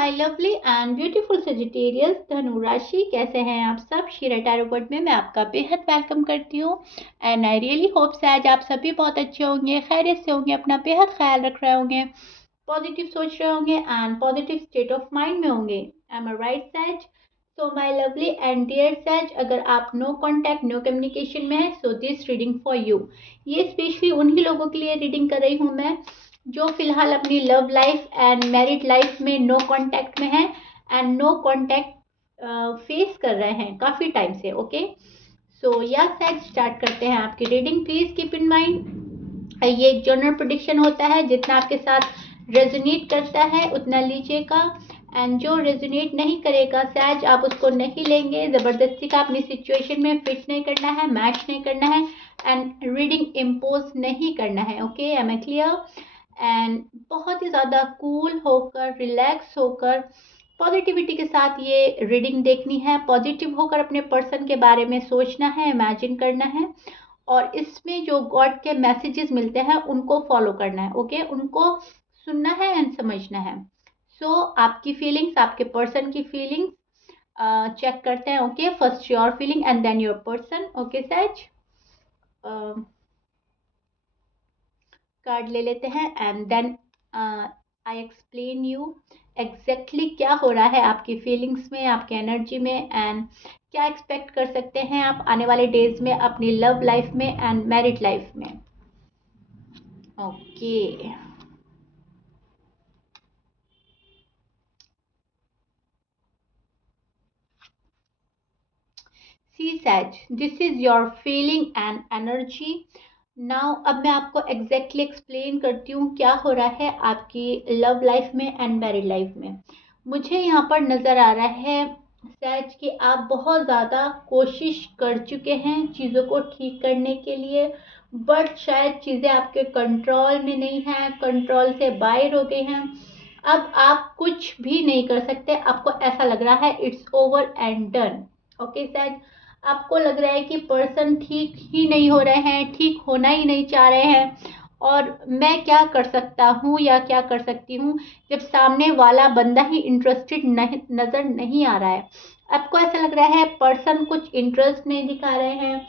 My lovely and beautiful Sagittarius धनु राशि, कैसे हैं आप सब। शीरा टैरोट में मैं आपका बेहद वेलकम करती हूँ एंड आई रियली होप से आज आप सभी बहुत अच्छे होंगे, खैरियत से होंगे, अपना बेहद ख्याल रख रहे होंगे, पॉजिटिव सोच रहे होंगे and positive state of mind में होंगे। I am right says. So my lovely and dear says, अगर आप नो कॉन्टैक्ट नो कम्युनिकेशन में है so this reading for you. ये स्पेशली उन्हीं लोगों के लिए रीडिंग कर रही हूँ मैं जो फिलहाल अपनी love life and married life में नो कांटेक्ट में है एंड नो कांटेक्ट फेस कर रहे हैं काफ़ी टाइम से। ओके, सो या सेट स्टार्ट करते हैं आपकी reading. Please keep in mind ये एक जनरल प्रेडिक्शन होता है, जितना आपके साथ रेजोनेट करता है उतना लीजिएगा एंड जो रेजोनेट नहीं करेगा सैज आप उसको नहीं लेंगे। ज़बरदस्ती का अपनी सिचुएशन में फिट नहीं करना है, मैच नहीं करना है एंड रीडिंग इम्पोज नहीं करना है। Okay, am I clear. And बहुत ही ज़्यादा कूल होकर, रिलैक्स होकर, पॉजिटिविटी के साथ ये रीडिंग देखनी है। पॉजिटिव होकर अपने पर्सन के बारे में सोचना है, इमेजिन करना है और इसमें जो गॉड के मैसेजेस मिलते हैं उनको फॉलो करना है। ओके, उनको सुनना है एंड समझना है। सो आपकी फीलिंग्स, आपके पर्सन की फीलिंग्स चेक करते हैं। Okay, first your feeling and then your person. Okay सच, कार्ड ले लेते हैं and then I explain you exactly क्या हो रहा है आपकी फीलिंग्स में, आपकी एनर्जी में एंड क्या एक्सपेक्ट कर सकते हैं आप आने वाले डेज में अपनी लव लाइफ में एंड मैरिड लाइफ में। Okay, see says, this is your feeling and energy now. अब मैं आपको एग्जैक्टली एक्सप्लेन करती हूँ क्या हो रहा है आपकी लव लाइफ में एंड मैरिड लाइफ में। मुझे यहाँ पर नज़र आ रहा है सैज कि आप बहुत ज़्यादा कोशिश कर चुके हैं चीज़ों को ठीक करने के लिए, बट शायद चीज़ें आपके कंट्रोल में नहीं हैं, कंट्रोल से बाहर हो गई हैं। अब आप कुछ भी नहीं कर सकते, आपको ऐसा लग रहा है it's over and done. Okay says, आपको लग रहा है कि पर्सन ठीक ही नहीं हो रहे हैं, ठीक होना ही नहीं चाह रहे हैं और मैं क्या कर सकता हूँ या क्या कर सकती हूँ जब सामने वाला बंदा ही इंटरेस्टेड नज़र नहीं आ रहा है। आपको ऐसा लग रहा है पर्सन कुछ इंटरेस्ट नहीं दिखा रहे हैं,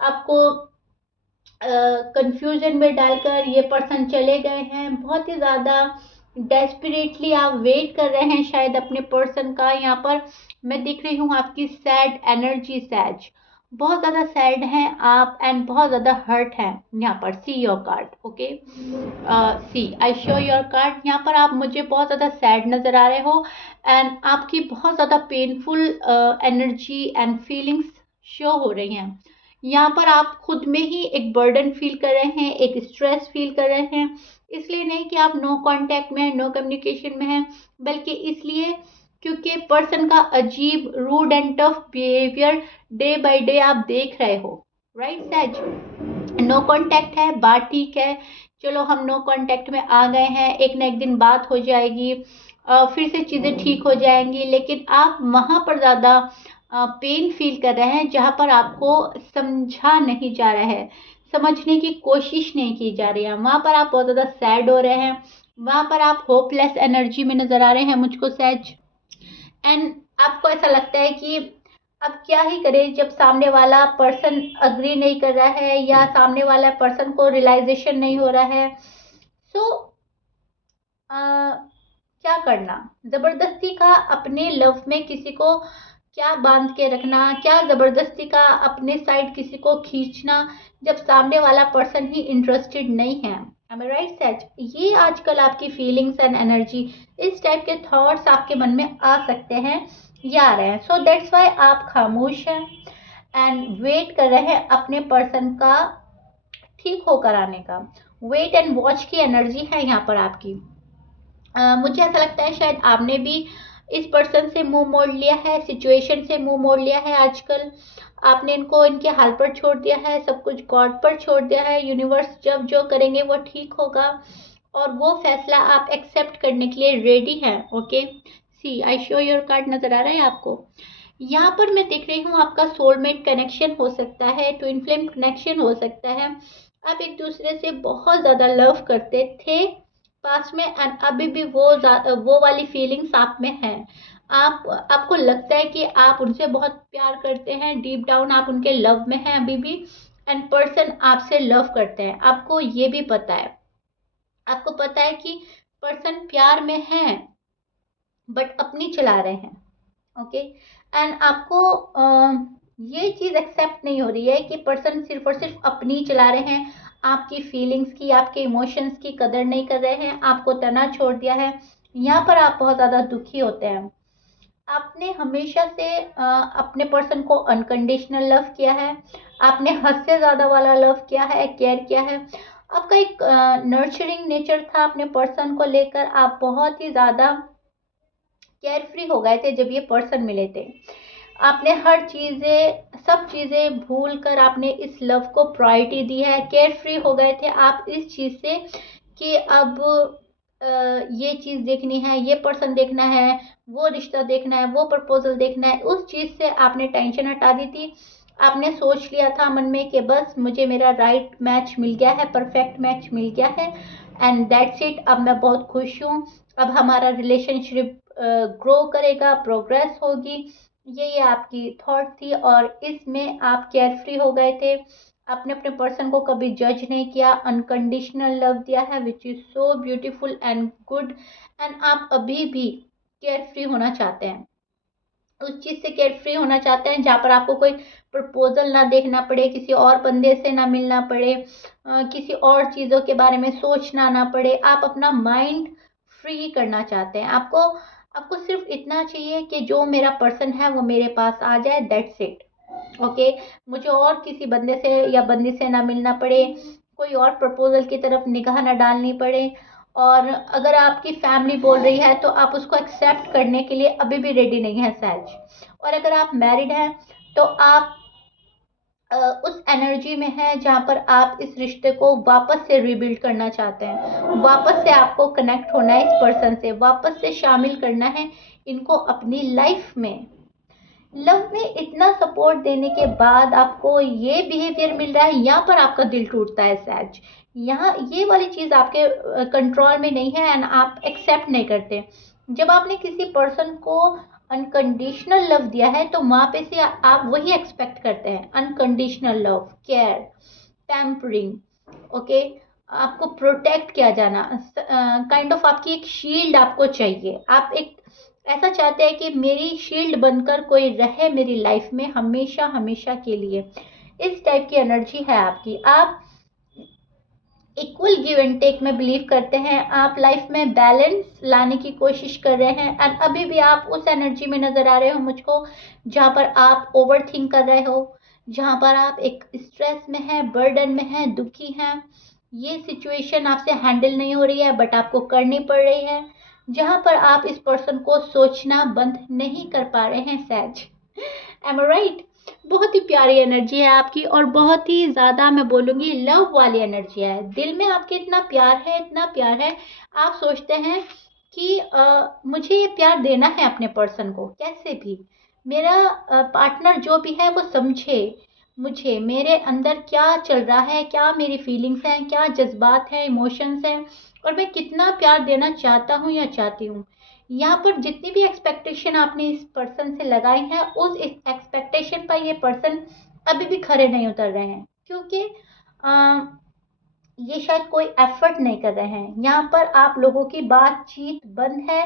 आपको कंफ्यूजन में डालकर ये पर्सन चले गए हैं। बहुत ही ज़्यादा डेस्परेटली आप वेट कर रहे हैं शायद अपने पर्सन का। यहाँ पर मैं देख रही हूँ आपकी सैड एनर्जी सैज, बहुत ज़्यादा सैड हैं आप एंड बहुत ज़्यादा हर्ट हैं। यहाँ पर see your card. Okay, see I show your card. यहाँ पर आप मुझे बहुत ज़्यादा सैड नज़र आ रहे हो एंड आपकी बहुत ज़्यादा painful energy and feelings show हो रही हैं। यहाँ पर आप खुद में ही एक बर्डन फील कर रहे हैं, एक स्ट्रेस फील कर रहे हैं, इसलिए नहीं कि आप नो कांटेक्ट में हैं, नो कम्युनिकेशन में हैं, बल्कि इसलिए क्योंकि पर्सन का अजीब rude and tough behaviour day by day आप देख रहे हो। राइट सैज, नो कांटेक्ट है, बात ठीक है, चलो हम नो कांटेक्ट में आ गए हैं, एक ना एक दिन बात हो जाएगी, फिर से चीज़ें ठीक हो जाएंगी, लेकिन आप वहाँ पर ज़्यादा पेन फील कर रहे हैं जहाँ पर आपको समझा नहीं जा रहा है, समझने की कोशिश नहीं की जा रही है। वहाँ पर आप बहुत ज़्यादा सैड हो रहे हैं, वहाँ पर आप होपलेस एनर्जी में नज़र आ रहे हैं मुझको सैज एंड आपको ऐसा लगता है कि अब क्या ही करे जब सामने वाला पर्सन अग्री नहीं कर रहा है या सामने वाला पर्सन को रियलाइजेशन नहीं हो रहा है। सो क्या करना, ज़बरदस्ती का अपने लव में किसी को क्या बांध के रखना, क्या ज़बरदस्ती का अपने साइड किसी को खींचना जब सामने वाला पर्सन ही इंटरेस्टेड नहीं है। एम आई राइट सच, ये आजकल आपकी फीलिंग्स एंड एनर्जी, इस टाइप के थॉट्स आपके मन में आ सकते हैं या आ रहे हैं। सो दैट्स वाई आप खामोश हैं एंड वेट कर रहे हैं अपने पर्सन का ठीक होकर आने का। वेट एंड वॉच की एनर्जी है यहाँ पर आपकी। मुझे ऐसा लगता है शायद आपने भी इस पर्सन से मुंह मोड़ लिया है, सिचुएशन से मुंह मोड़ लिया है। आजकल आपने इनको इनके हाल पर छोड़ दिया है, सब कुछ गॉड पर छोड़ दिया है। यूनिवर्स जब जो करेंगे वो ठीक होगा और वो फैसला आप एक्सेप्ट करने के लिए रेडी हैं। Okay, see I show your card नज़र आ रहा है आपको। यहाँ पर मैं देख रही हूँ आपका सोलमेट कनेक्शन हो सकता है, ट्विन फ्लेम कनेक्शन हो सकता है। आप एक दूसरे से बहुत ज़्यादा लव करते थे पास्ट में, एंड अभी भी वो वाली फीलिंग्स आप में है। आपको लगता है कि आप उनसे बहुत प्यार करते हैं, डीप डाउन आप उनके लव में हैं अभी भी, एंड पर्सन आपसे लव करते हैं। आपको ये भी पता है, आपको पता है कि पर्सन प्यार में है बट अपनी चला रहे हैं। ओके, एंड आपको ये चीज एक्सेप्ट नहीं हो रही है कि पर्सन सिर्फ और सिर्फ अपनी चला रहे हैं, आपकी फीलिंग्स की, आपके इमोशंस की कदर नहीं कर रहे हैं, आपको तना छोड़ दिया है। यहाँ पर आप बहुत ज्यादा दुखी होते हैं। आपने हमेशा से अपने पर्सन को अनकंडीशनल लव किया है, आपने हद से ज्यादा वाला लव किया है, केयर किया है। आपका एक नर्चरिंग नेचर था अपने पर्सन को लेकर, आप बहुत ही ज्यादा केयर फ्री हो गए थे जब ये पर्सन मिले थे। आपने हर चीजें, सब चीजें भूल कर आपने इस लव को प्रायोरिटी दी है, केयर फ्री हो गए थे आप इस चीज से कि अब ये चीज देखनी है, ये पर्सन देखना है, वो रिश्ता देखना है, वो प्रपोजल देखना है। उस चीज से आपने टेंशन हटा दी थी। आपने सोच लिया था मन में कि बस मुझे मेरा राइट मैच मिल गया है, परफेक्ट मैच मिल गया है, एंड दैट्स इट, अब मैं बहुत खुश हूँ, अब हमारा रिलेशनशिप ग्रो करेगा, प्रोग्रेस होगी। ये आपकी थॉट थी, और इसमें आप केयर फ्री हो गए थे। आपने अपने पर्सन को कभी जज नहीं किया, अनकंडीशनल लव दिया है, which is so beautiful and good. And आप अभी भी केयर फ्री होना चाहते हैं, उस चीज से केयर फ्री होना चाहते हैं जहाँ पर आपको कोई प्रपोजल ना देखना पड़े, किसी और बंदे से ना मिलना पड़े, किसी और चीजों के बारे में सोचना ना पड़े। आप अपना माइंड फ्री करना चाहते हैं। आपको आपको सिर्फ इतना चाहिए कि जो मेरा पर्सन है वो मेरे पास आ जाए, दैट्स इट। ओके, मुझे और किसी बंदे से या बंदी से ना मिलना पड़े, कोई और प्रपोजल की तरफ निगाह ना डालनी पड़े। और अगर आपकी फैमिली बोल रही है तो आप उसको एक्सेप्ट करने के लिए अभी भी रेडी नहीं है सहज। और अगर आप मैरिड हैं तो आप उस एनर्जी में है जहाँ पर आप इस रिश्ते को वापस से रिबिल्ड करना चाहते हैं, वापस से आपको कनेक्ट होना है इस पर्सन से, वापस से शामिल करना है इनको अपनी लाइफ में। लव में इतना सपोर्ट देने के बाद आपको ये बिहेवियर मिल रहा है, यहाँ पर आपका दिल टूटता है सहज। यहाँ ये वाली चीज आपके कंट्रोल में नहीं है, एंड आप एक्सेप्ट नहीं करते। जब आपने किसी पर्सन को अनकंडीशनल लव दिया है तो वहां पे से आप वही एक्सपेक्ट करते हैं, unconditional love, care, pampering. Okay, आपको प्रोटेक्ट किया जाना, काइंड ऑफ आपकी एक शील्ड आपको चाहिए। आप एक ऐसा चाहते हैं कि मेरी शील्ड बनकर कोई रहे मेरी लाइफ में हमेशा हमेशा के लिए। इस टाइप की एनर्जी है आपकी। आप इक्वल गिव एंड टेक में बिलीव करते हैं, आप लाइफ में बैलेंस लाने की कोशिश कर रहे हैं, एंड अभी भी आप उस एनर्जी में नजर आ रहे हो मुझको जहाँ पर आप ओवर थिंक कर रहे हो, जहाँ पर आप एक स्ट्रेस में है, बर्डन में है, दुखी हैं। ये सिचुएशन आपसे हैंडल नहीं हो रही है बट आपको करनी पड़ रही है, जहाँ पर आप इस पर्सन को सोचना बंद नहीं कर पा रहे हैं सहज। एम आई राइट? बहुत ही प्यारी एनर्जी है आपकी, और बहुत ही ज्यादा मैं बोलूंगी लव वाली एनर्जी है। दिल में आपके इतना प्यार है, इतना प्यार है। आप सोचते हैं कि मुझे ये प्यार देना है अपने पर्सन को कैसे भी, मेरा पार्टनर जो भी है वो समझे मुझे, मेरे अंदर क्या चल रहा है, क्या मेरी फीलिंग्स हैं, क्या जज्बात हैं, इमोशंस हैं, और मैं कितना प्यार देना चाहता हूँ या चाहती हूँ। यहाँ पर जितनी भी एक्सपेक्टेशन आपने इस पर्सन से लगाई है, उस एक्सपेक्टेशन पर ये पर्सन अभी भी खरे नहीं उतर रहे हैं, क्योंकि ये शायद कोई एफर्ट नहीं कर रहे हैं। यहाँ पर आप लोगों की बातचीत बंद है।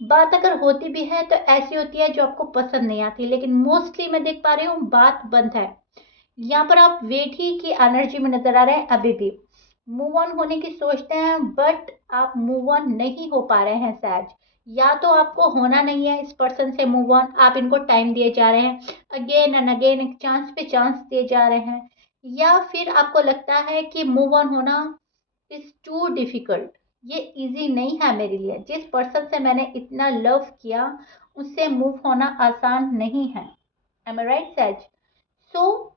बात अगर होती भी है तो ऐसी होती है जो आपको पसंद नहीं आती, लेकिन मोस्टली मैं देख पा रही हूँ बात बंद है। यहाँ पर आप वेट ही की एनर्जी में नजर आ रहे हैं, अभी भी मूव ऑन होने की सोचते हैं बट आप मूव ऑन नहीं हो पा रहे हैं शायद। या तो आपको होना नहीं है इस पर्सन से मूव ऑन, आप इनको टाइम दिए जा रहे हैं, अगेन एंड अगेन एक चांस पे चांस दिए जा रहे हैं, या फिर आपको लगता है कि मूव ऑन होना इज टू डिफिकल्ट, ये इजी नहीं है मेरे लिए, जिस पर्सन से मैंने इतना लव किया उससे मूव होना आसान नहीं है। एम आई राइट सैज? सो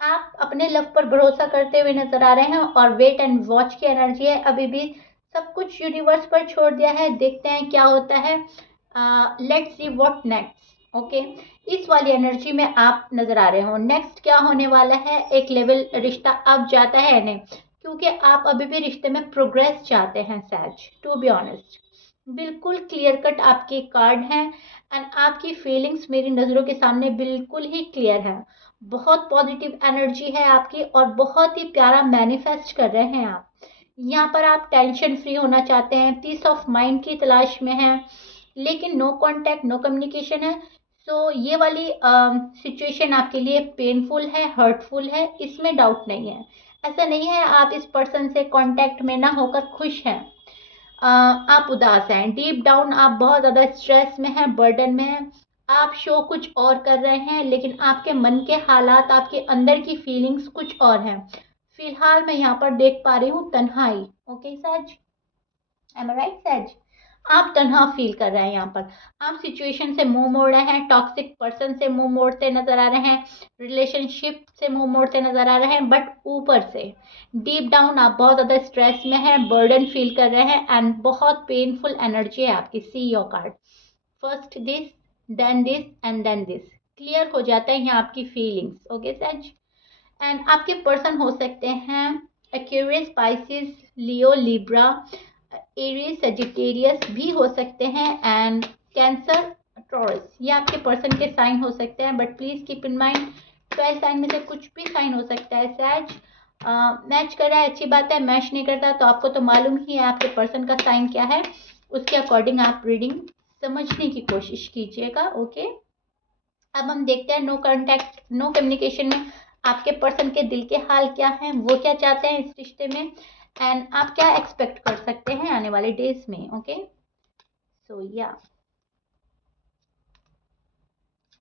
आप अपने लव पर भरोसा करते हुए नजर आ रहे हैं, और वेट एंड वॉच की एनर्जी है अभी भी। सब कुछ यूनिवर्स पर छोड़ दिया है, देखते हैं क्या होता है। Let's see what next. Okay, इस वाली एनर्जी में आप नजर आ रहे हो। नेक्स्ट क्या होने वाला है, एक लेवल रिश्ता अब जाता है नहीं, क्योंकि आप अभी भी रिश्ते में प्रोग्रेस चाहते हैं सैज, टू बी ऑनेस्ट। बिल्कुल क्लियर कट आपके कार्ड हैं एंड आपकी फीलिंग्स मेरी नज़रों के सामने बिल्कुल ही क्लियर है। बहुत पॉजिटिव एनर्जी है आपकी और बहुत ही प्यारा मैनिफेस्ट कर रहे हैं आप। यहाँ पर आप टेंशन फ्री होना चाहते हैं, पीस ऑफ माइंड की तलाश में हैं, लेकिन नो कांटेक्ट नो कम्युनिकेशन है। सो ये वाली सिचुएशन आपके लिए पेनफुल है, हर्टफुल है, इसमें डाउट नहीं है। ऐसा नहीं है आप इस पर्सन से कांटेक्ट में ना होकर खुश हैं। आप उदास हैं, डीप डाउन आप बहुत ज़्यादा स्ट्रेस में हैं, बर्डन में हैं। आप शो कुछ और कर रहे हैं, लेकिन आपके मन के हालात, आपके अंदर की फीलिंग्स कुछ और हैं। फिलहाल मैं यहाँ पर देख पा रही हूँ तन्हाई। ओके सैज, एम आई राइट सैज? आप तन्हा फील कर रहे हैं यहाँ पर। आप सिचुएशन से मुंह मोड़ रहे हैं, टॉक्सिक पर्सन से मुंह मोड़ते नजर आ रहे हैं, रिलेशनशिप से मुंह मोड़ते नजर आ रहे हैं, बट ऊपर से डीप डाउन आप बहुत ज़्यादा स्ट्रेस में हैं, बर्डन फील कर रहे हैं एंड बहुत पेनफुल एनर्जी है आपकी। See your card, first this then this, clear हो जाता है यहाँ आपकी फीलिंग्स। ओके सैज? एंड आपके पर्सन हो सकते हैं Aquarius, Pisces, Leo, Libra, Aries, Sagittarius भी हो सकते हैं एंड कैंसर, टॉरस, ये आपके पर्सन के साइन हो सकते हैं। But please keep in mind 12 sign में से कुछ भी साइन हो सकता है। सैज मैच कर रहा है, अच्छी बात है। मैच नहीं करता तो आपको तो मालूम ही है आपके पर्सन का साइन क्या है, उसके अकॉर्डिंग आप रीडिंग समझने की कोशिश कीजिएगा। ओके, अब हम देखते हैं नो कांटेक्ट नो कम्युनिकेशन में आपके पर्सन के दिल के हाल क्या हैं, वो क्या चाहते हैं इस रिश्ते में, एंड आप क्या एक्सपेक्ट कर सकते हैं आने वाले डेज में। ओके, सो या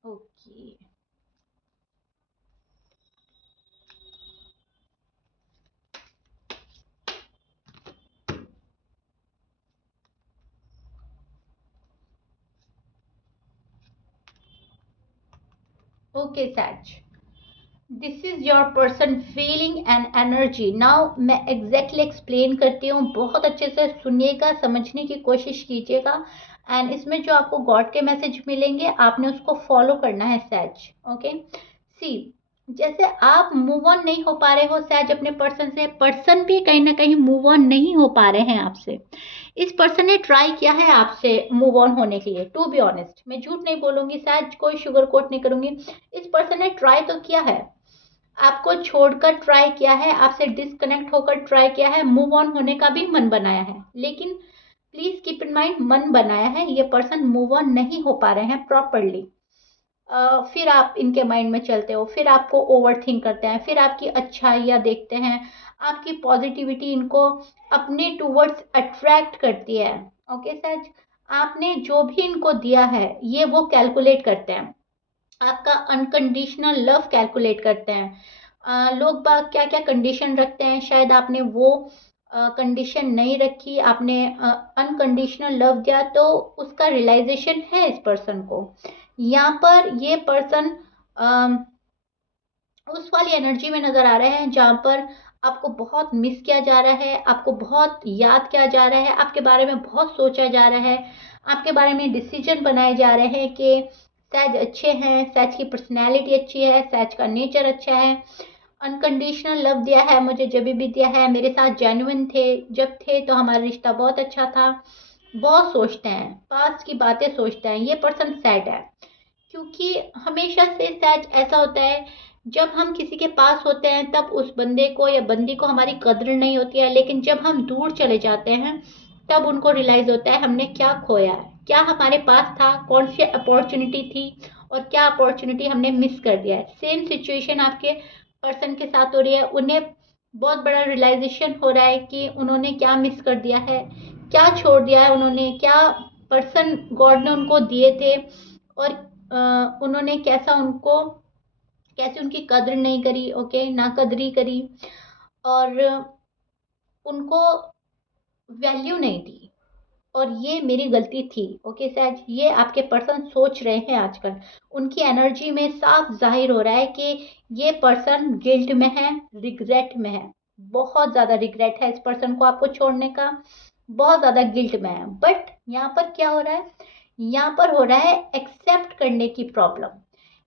okay, okay Sachs, this is your person feeling and energy. Now मैं एग्जैक्टली एक्सप्लेन करती हूँ, बहुत अच्छे से सुनिएगा, समझने की कोशिश कीजिएगा एंड इसमें जो आपको गॉड के मैसेज मिलेंगे आपने उसको फॉलो करना है सैच। ओके, सी, जैसे आप मूव ऑन नहीं हो पा रहे हो सैज अपने पर्सन से, पर्सन भी कहीं ना कहीं मूव ऑन नहीं हो पा रहे हैं आपसे। इस पर्सन ने ट्राई किया है आपसे मूव ऑन होने के लिए, टू बी ऑनेस्ट, मैं झूठ नहीं बोलूंगी सैज, कोई शुगर कोट नहीं करूंगी। इस पर्सन ने ट्राई तो किया है, आपको छोड़कर ट्राई किया है, आपसे डिस्कनेक्ट होकर ट्राई किया है, मूव ऑन होने का भी मन बनाया है, लेकिन प्लीज कीप इन माइंड मन बनाया है, ये पर्सन मूव ऑन नहीं हो पा रहे हैं प्रॉपरली। फिर आप इनके माइंड में चलते हो, फिर आपको ओवर थिंक करते हैं, फिर आपकी अच्छाइयाँ देखते हैं, आपकी पॉजिटिविटी इनको अपने टूवर्ड्स अट्रैक्ट करती है। ओके सच, आपने जो भी इनको दिया है ये वो कैलकुलेट करते हैं, आपका अनकंडीशनल लव कैलकुलेट करते हैं। लोग बाग क्या क्या कंडीशन रखते हैं, शायद आपने वो कंडीशन नहीं रखी, आपने अनकंडीशनल लव दिया, तो उसका रियलाइजेशन है इस पर्सन को। यहाँ पर ये पर्सन उस वाली एनर्जी में नजर आ रहे हैं जहाँ पर आपको बहुत मिस किया जा रहा है, आपको बहुत याद किया जा रहा है, आपके बारे में बहुत सोचा जा रहा है, आपके बारे में डिसीजन बनाए जा रहे हैं कि सैज अच्छे हैं, सैज की पर्सनैलिटी अच्छी है, सैज का नेचर अच्छा है, अनकंडीशनल लव दिया है मुझे, जब भी दिया है मेरे साथ जेन्युइन थे, जब थे तो हमारा रिश्ता बहुत अच्छा था। बहुत सोचते हैं, पास्ट की बातें सोचते हैं, ये पर्सन सैड है क्योंकि हमेशा से सच ऐसा होता है, जब हम किसी के पास होते हैं तब उस बंदे को या बंदी को हमारी कद्र नहीं होती है, लेकिन जब हम दूर चले जाते हैं तब उनको रियलाइज होता है हमने क्या खोया है, क्या हमारे पास था, कौन सी अपॉर्चुनिटी थी और क्या अपॉर्चुनिटी हमने मिस कर दिया है। सेम सिचुएशन आपके पर्सन के साथ हो रही है, उन्हें बहुत बड़ा रियलाइजेशन हो रहा है कि उन्होंने क्या मिस कर दिया है, क्या छोड़ दिया है उन्होंने, क्या पर्सन गॉड ने उनको दिए थे और उन्होंने कैसा उनको, कैसे उनकी कद्र नहीं करी, ओके, ना कदरी करी और उनको वैल्यू नहीं दी, और ये मेरी गलती थी। ओके सैज, ये आपके पर्सन सोच रहे हैं आजकल, उनकी एनर्जी में साफ जाहिर हो रहा है कि ये पर्सन गिल्ट में है, रिग्रेट में है, बहुत ज़्यादा रिग्रेट है इस पर्सन को आपको छोड़ने का, बहुत ज़्यादा गिल्ट में है। बट यहाँ पर क्या हो रहा है, यहाँ पर हो रहा है एक्सेप्ट करने की प्रॉब्लम।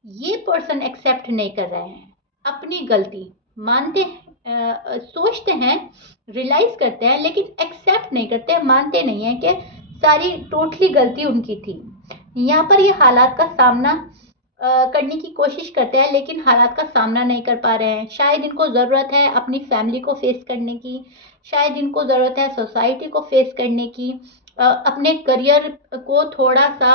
ये पर्सन एक्सेप्ट नहीं कर रहे हैं अपनी गलती, मानते हैं सोचते हैं, रियलाइज करते हैं, लेकिन एक्सेप्ट नहीं करते, मानते नहीं हैं कि सारी टोटली गलती उनकी थी। यहाँ पर ये हालात का सामना करने की कोशिश करते हैं, लेकिन हालात का सामना नहीं कर पा रहे हैं। शायद इनको ज़रूरत है अपनी फैमिली को फेस करने की, शायद इनको ज़रूरत है सोसाइटी को फेस करने की, अपने करियर को थोड़ा सा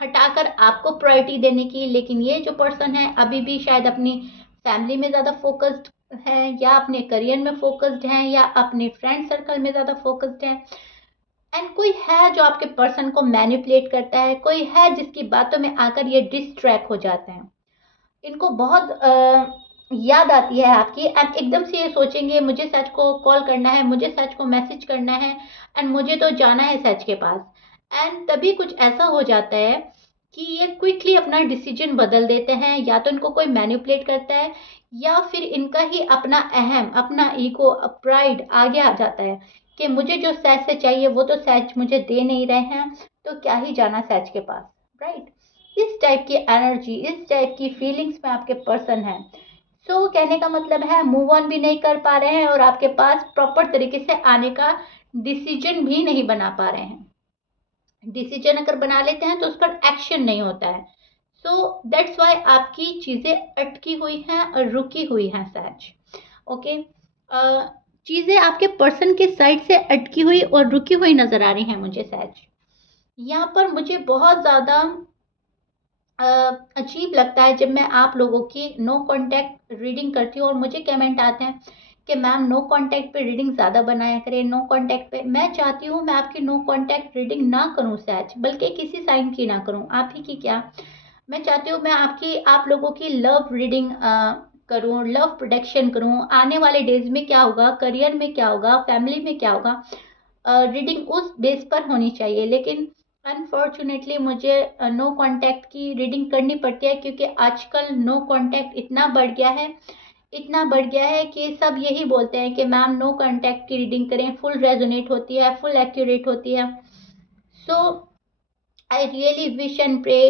हटाकर आपको प्रायोरिटी देने की। लेकिन ये जो पर्सन है अभी भी शायद अपनी फैमिली में ज़्यादा फोकस्ड है, या अपने करियर में फोकस्ड हैं, या अपने फ्रेंड सर्कल में ज़्यादा फोकस्ड है। एंड कोई है जो आपके पर्सन को मैनिपुलेट करता है, कोई है जिसकी बातों में आकर ये डिस्ट्रैक्ट हो जाते हैं। इनको बहुत याद आती है आपकी, एंड एकदम से ये सोचेंगे मुझे सच को कॉल करना है, मुझे सच को मैसेज करना है, एंड मुझे तो जाना है सच के पास। एंड तभी कुछ ऐसा हो जाता है कि ये क्विकली अपना डिसीजन बदल देते हैं, या तो इनको कोई मैनिपुलेट करता है, या फिर इनका ही अपना अहम, अपना ईगो, प्राइड आगे आ जाता है कि मुझे जो सच से चाहिए वो तो सच मुझे दे नहीं रहे हैं, तो क्या ही जाना सच के पास, राइट। इस टाइप की एनर्जी, इस टाइप की फीलिंग्स में आपके पर्सन है। सो कहने का मतलब है मूव ऑन भी नहीं कर पा रहे हैं, और आपके पास प्रॉपर तरीके से आने का डिसीजन भी नहीं बना पा रहे हैं। डिसीजन अगर बना लेते हैं तो उस पर एक्शन नहीं होता है। सो दैट्स वाई आपकी चीजें अटकी हुई हैं और रुकी हुई हैं सहज। ओके, चीजें आपके पर्सन के साइड से अटकी हुई और रुकी हुई नजर आ रही हैं मुझे सहज। यहाँ पर मुझे बहुत ज्यादा अजीब लगता है जब मैं आप लोगों की नो कांटेक्ट रीडिंग करती हूँ और मुझे कमेंट आते हैं कि मैम नो कांटेक्ट पे रीडिंग ज़्यादा बनाया करें, नो कांटेक्ट पे। मैं चाहती हूँ मैं आपकी नो कांटेक्ट रीडिंग ना करूँ सहज, बल्कि किसी साइन की ना करूँ, आप ही की क्या, मैं चाहती हूँ मैं आपकी, आप लोगों की लव रीडिंग करूँ, लव प्रोटेक्शन करूँ। आने वाले डेज में क्या होगा, करियर में क्या होगा, फैमिली में क्या होगा, रीडिंग उस बेस पर होनी चाहिए। लेकिन अनफॉर्चुनेटली मुझे नो कांटेक्ट की रीडिंग करनी पड़ती है, क्योंकि आजकल नो कांटेक्ट इतना बढ़ गया है, इतना बढ़ गया है कि सब यही बोलते हैं कि मैम नो कांटेक्ट की रीडिंग करें, फुल रेजोनेट होती है, फुल एक्यूरेट होती है। So I really wish and pray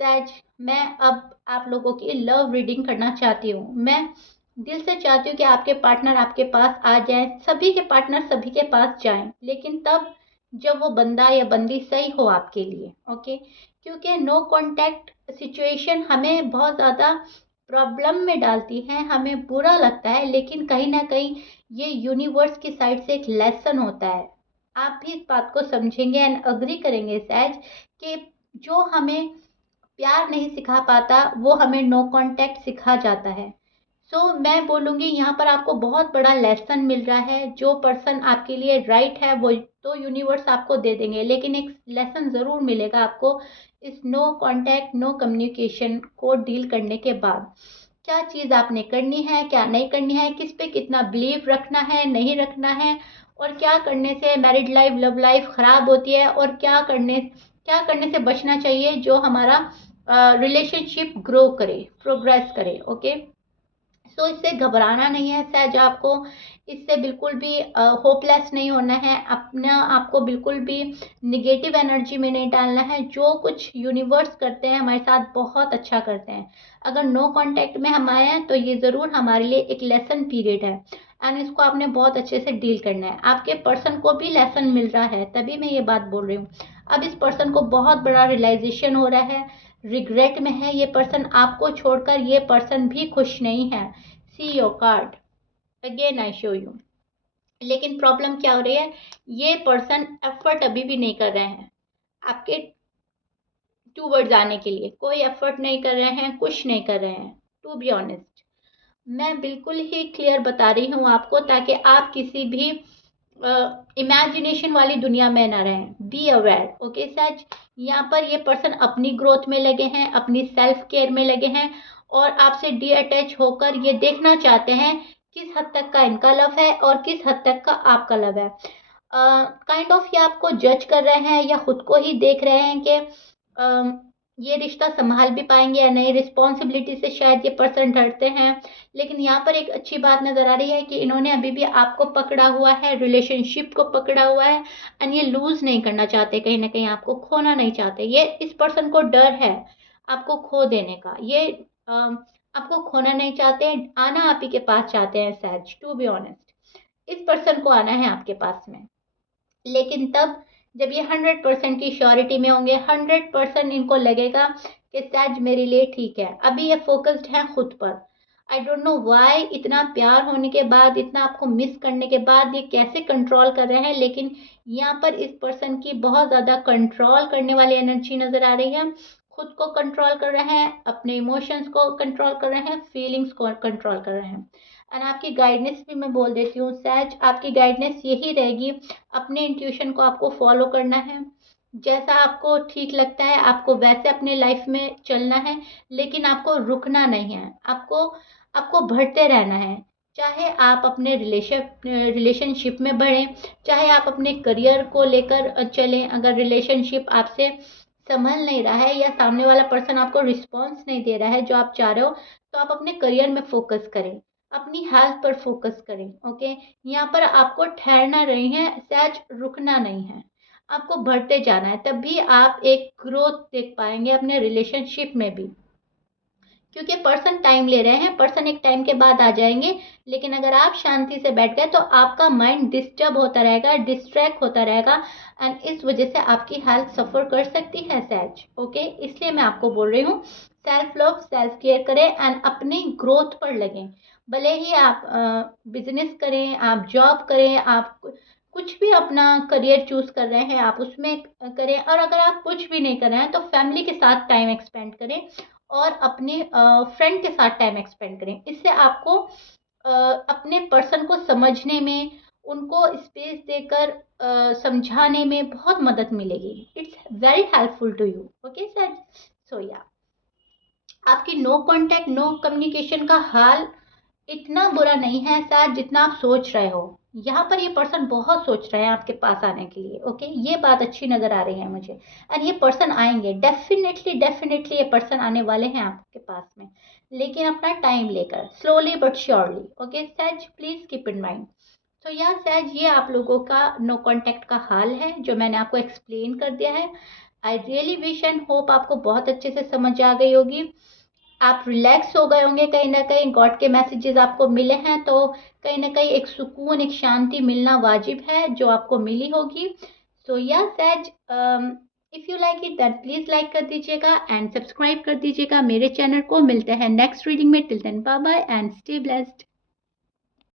such, मैं अब आप लोगों की लव रीडिंग करना चाहती हूँ। मैं दिल से चाहती हूँ कि आपके पार्टनर आपके पास आ जाए, सभी के पार्टनर सभी के पास जाएं, लेकिन तब जब वो बंदा या बंदी सही हो आपके लिए। ओके, क्योंकि नो कांटेक्ट सिचुएशन हमें बहुत ज़्यादा प्रॉब्लम में डालती है, हमें बुरा लगता है, लेकिन कहीं ना कहीं ये यूनिवर्स की साइड से एक लेसन होता है। आप भी इस बात को समझेंगे एंड अग्री करेंगे सहज कि जो हमें प्यार नहीं सिखा पाता वो हमें नो कांटेक्ट सिखा जाता है। सो मैं बोलूँगी यहाँ पर आपको बहुत बड़ा लेसन मिल रहा है। जो पर्सन आपके लिए राइट है वो तो यूनिवर्स आपको दे देंगे, लेकिन एक लेसन ज़रूर मिलेगा आपको इस नो कांटेक्ट, नो कम्युनिकेशन को डील करने के बाद। क्या चीज़ आपने करनी है, क्या नहीं करनी है, किस पे कितना बिलीव रखना है, नहीं रखना है, और क्या करने से मैरिड लाइफ, लव लाइफ ख़राब होती है, और क्या करने से बचना चाहिए जो हमारा रिलेशनशिप ग्रो करे, प्रोग्रेस करे। ओके, सो इससे घबराना नहीं है सहज आपको, इससे बिल्कुल भी होपलेस नहीं होना है, अपना आपको बिल्कुल भी निगेटिव एनर्जी में नहीं डालना है। जो कुछ यूनिवर्स करते हैं हमारे साथ बहुत अच्छा करते हैं। अगर नो कांटेक्ट में हम आए हैं तो ये ज़रूर हमारे लिए एक लेसन पीरियड है, एंड इसको आपने बहुत अच्छे से डील करना है। आपके पर्सन को भी लेसन मिल रहा है, तभी मैं ये बात बोल रही हूँ। अब इस पर्सन को बहुत बड़ा रियलाइजेशन हो रहा है, रिग्रेट में है ये पर्सन, आपको छोड़कर ये पर्सन भी खुश नहीं है। सी your card again, I show you. लेकिन प्रॉब्लम क्या हो रही है, ये पर्सन एफर्ट अभी भी नहीं कर रहे हैं आपके टूवर्ड्स आने के लिए, कोई एफर्ट नहीं कर रहे हैं, कुछ नहीं कर रहे हैं। टू बी ऑनेस्ट, मैं बिल्कुल ही क्लियर बता रही हूँ आपको, ताकि आप किसी भी इमेजिनेशन वाली दुनिया में ना रहें। Be aware. ओके सच, यहाँ पर ये पर्सन अपनी ग्रोथ में लगे हैं, अपनी सेल्फ केयर में लगे हैं, और आपसे डी अटैच होकर ये देखना चाहते हैं किस हद तक का इनका लव है और किस हद तक का आपका लव है। काइंड ऑफ ये आपको जज कर रहे हैं, या खुद को ही देख रहे हैं कि ये रिश्ता संभाल भी पाएंगे या नहीं। रिस्पॉन्सिबिलिटी से शायद ये पर्सन डरते हैं, लेकिन यहाँ पर एक अच्छी बात नज़र आ रही है कि इन्होंने अभी भी आपको पकड़ा हुआ है, रिलेशनशिप को पकड़ा हुआ है, एंड ये लूज़ नहीं करना चाहते, कहीं ना कहीं आपको खोना नहीं चाहते। ये इस पर्सन को डर है आपको खो देने का। ये आपको खोना नहीं चाहते हैं, आना आप ही के पास चाहते हैं सहज, टू बी ऑनेस्ट। इस पर्सन को आना है आपके पास में, लेकिन तब जब ये 100% की श्योरिटी में होंगे, 100% इनको लगेगा कि सहज मेरे लिए ठीक है। अभी ये फोकस्ड है खुद पर। आई डोंट नो वाई, इतना प्यार होने के बाद, इतना आपको मिस करने के बाद ये कैसे कंट्रोल कर रहे हैं, लेकिन यहाँ पर इस पर्सन की बहुत ज़्यादा कंट्रोल करने वाली एनर्जी नज़र आ रही है। खुद को कंट्रोल कर रहे हैं, अपने इमोशंस को कंट्रोल कर रहे हैं, फीलिंग्स को कंट्रोल कर रहे हैं। एंड आपकी गाइडनेस भी मैं बोल देती हूँ सहज, आपकी गाइडनेस यही रहेगी, अपने इंट्यूशन को आपको फॉलो करना है। जैसा आपको ठीक लगता है आपको वैसे अपने लाइफ में चलना है, लेकिन आपको रुकना नहीं है। आपको आपको बढ़ते रहना है। चाहे आप अपने रिलेशनशिप में बढ़ें, चाहे आप अपने करियर को लेकर चलें। अगर रिलेशनशिप आपसे संभल नहीं रहा है या सामने वाला पर्सन आपको रिस्पॉन्स नहीं दे रहा है जो आप चाह रहे हो, तो आप अपने करियर में फोकस करें, अपनी हेल्थ पर फोकस करें। ओके, यहाँ पर आपको ठहरना नहीं है सहज, रुकना नहीं है, आपको बढ़ते जाना है। तभी आप एक ग्रोथ देख पाएंगे अपने रिलेशनशिप में भी, क्योंकि पर्सन टाइम ले रहे हैं, पर्सन एक टाइम के बाद आ जाएंगे। लेकिन अगर आप शांति से बैठ गए तो आपका माइंड डिस्टर्ब होता रहेगा, डिस्ट्रैक्ट होता रहेगा, एंड इस वजह से आपकी हेल्थ सफ़र कर सकती है सहज। ओके, इसलिए मैं आपको बोल रही हूँ सेल्फ लव, सेल्फ केयर करें एंड अपनी ग्रोथ पर लगें। भले ही आप बिजनेस करें, आप जॉब करें, आप कुछ भी अपना करियर चूज कर रहे हैं आप उसमें करें। और अगर आप कुछ भी नहीं कर रहे हैं तो फैमिली के साथ टाइम एक्सपेंड करें और अपने फ्रेंड के साथ टाइम एक्सपेंड करें। इससे आपको अपने पर्सन को समझने में, उनको स्पेस देकर समझाने में बहुत मदद मिलेगी। It's very helpful to you. Okay sir, so yeah आपकी नो कांटेक्ट, नो कम्युनिकेशन का हाल इतना बुरा नहीं है सर जितना आप सोच रहे हो। यहाँ पर ये पर्सन बहुत सोच रहे हैं आपके पास आने के लिए। ओके, ये बात अच्छी नजर आ रही है मुझे, एंड ये पर्सन आएंगे डेफिनेटली, डेफिनेटली ये पर्सन आने वाले हैं आपके पास में, लेकिन अपना टाइम लेकर, स्लोली बट श्योरली। ओके सहज, प्लीज कीप इन माइंड। तो यार सहज, ये आप लोगों का नो कांटेक्ट का हाल है जो मैंने आपको एक्सप्लेन कर दिया है। आई रियली विश एंड होप आपको बहुत अच्छे से समझ आ गई होगी, आप रिलैक्स हो गए होंगे। कहीं ना कहीं गॉड के मैसेजेस आपको मिले हैं, तो कहीं ना कहीं एक सुकून, एक शांति मिलना वाजिब है जो आपको मिली होगी। So yeah says, if you like it then please like कर दीजिएगा एंड सब्सक्राइब कर दीजिएगा मेरे चैनल को। मिलते हैं नेक्स्ट रीडिंग में, till then bye bye and stay blessed.